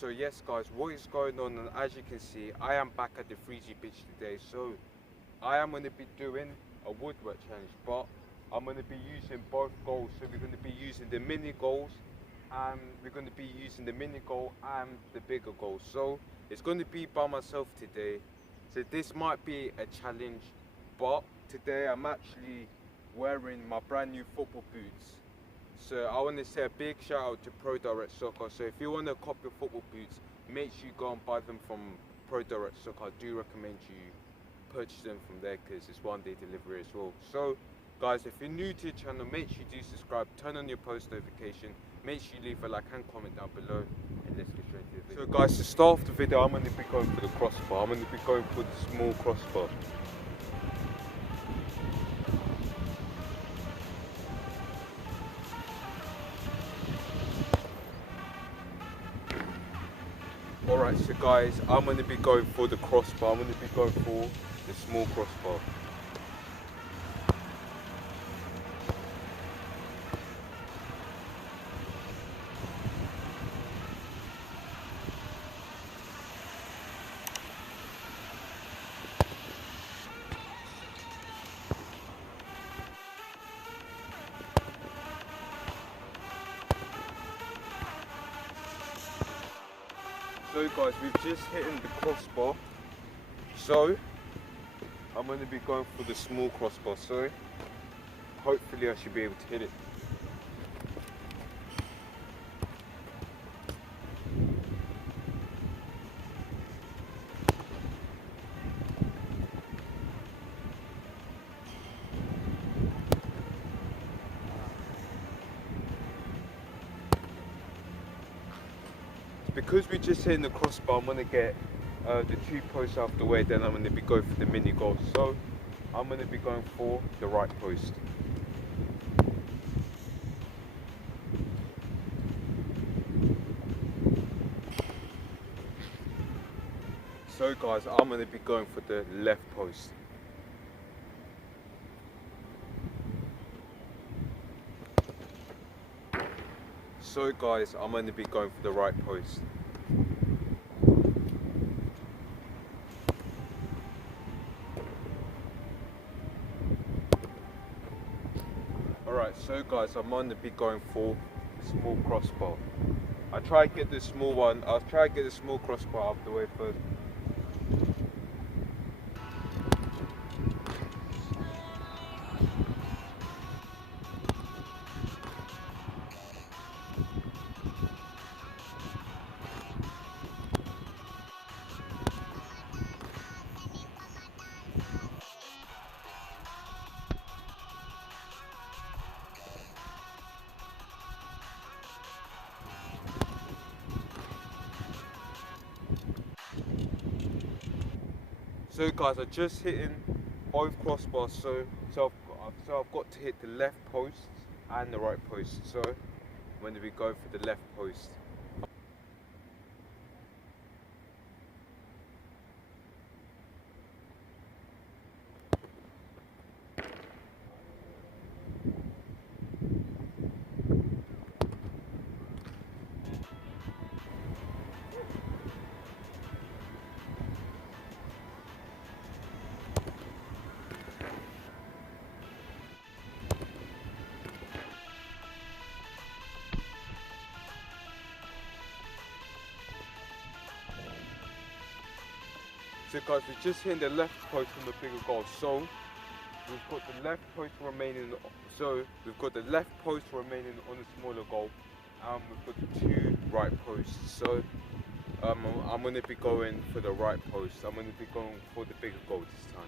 So yes guys, what is going on, and as you can see, I am back at the 3G pitch today. So I am going to be doing a woodwork challenge, but I'm going to be using both goals. So we're going to be using the mini goals, and we're going to be using the mini goal and the bigger goal. So it's going to be by myself today. So this might be a challenge, but today I'm actually wearing my brand new football boots. So I want to say a big shout out to Pro Direct Soccer. So if you want to cop your football boots, make sure you go and buy them from Pro Direct Soccer. I do recommend you purchase them from there because it's 1-day delivery as well. So guys, if you're new to the channel, make sure you do subscribe, turn on your post notification, make sure you leave a like and comment down below, and let's get straight to the video. So guys, to start off the video, I'm going to be going for the crossbar. I'm going to be going for the small crossbar. Alright, so guys, I'm going to be going for the crossbar. I'm going to be going for the small crossbar. So guys, we've just hit the crossbar. So I'm going to be going for the small crossbar. So hopefully I should be able to hit it. Because we just hit the crossbar, I'm going to get the 2 posts out of the way, then I'm going to be going for the mini goal. So I'm going to be going for the right post. So guys, I'm going to be going for the left post. So guys, I'm going to be going for the right post. Alright, so guys, I'm going to be going for the small crossbar. I'll try to get the small crossbar out of the way first. So guys, I just hit both crossbars, so I've got to hit the left post and the right post. So I'm going to be going for the left post. So guys, we just hit the left post on the bigger goal. So we've got the left post remaining. So we've got the left post remaining on the smaller goal, and we've got the 2 right posts. So I'm going to be going for the right post. I'm going to be going for the bigger goal this time.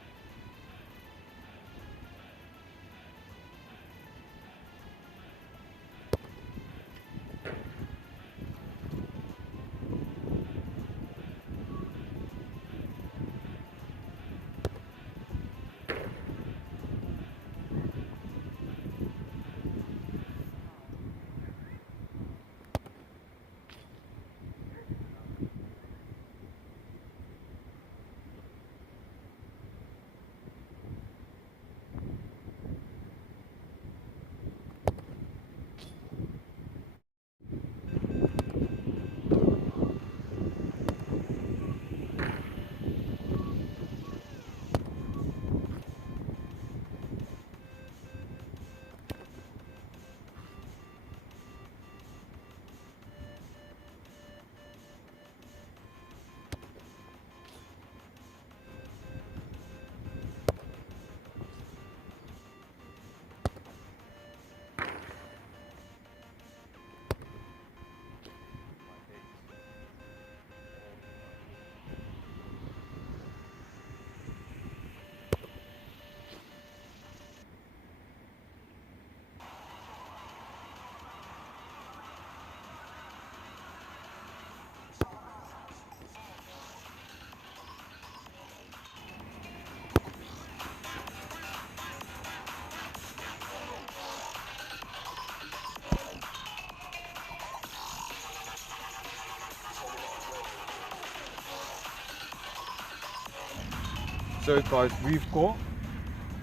So guys, we've got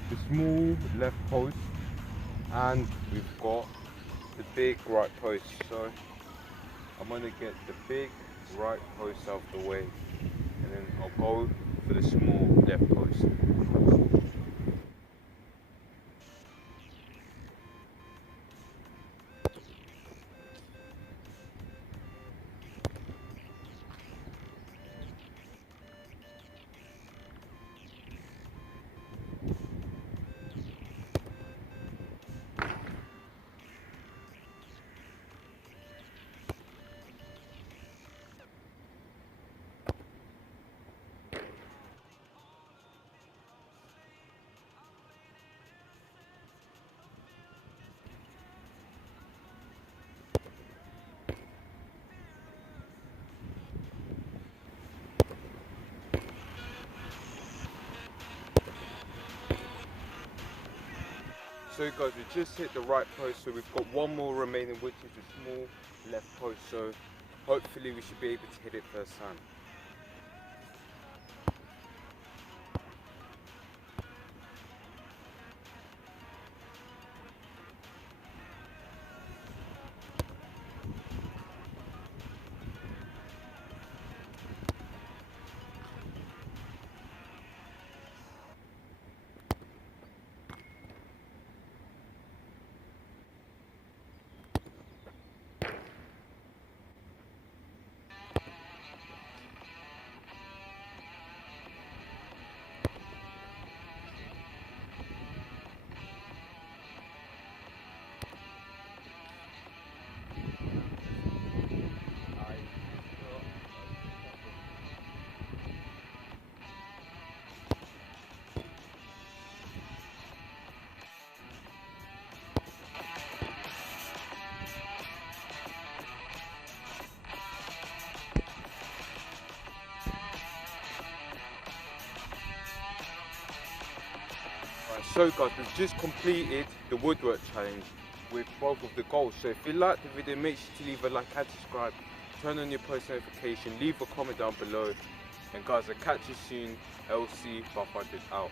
the small left post and we've got the big right post. So I'm going to get the big right post out of the way and then I'll go for the small left post. So guys, we just hit the right post, so we've got one more remaining, which is the small left post. So hopefully we should be able to hit it first time. So guys, we've just completed the woodwork challenge with both of the goals. So if you like the video, make sure to leave a like and subscribe, turn on your post notification, leave a comment down below, and guys, I'll catch you soon. LC 500 out.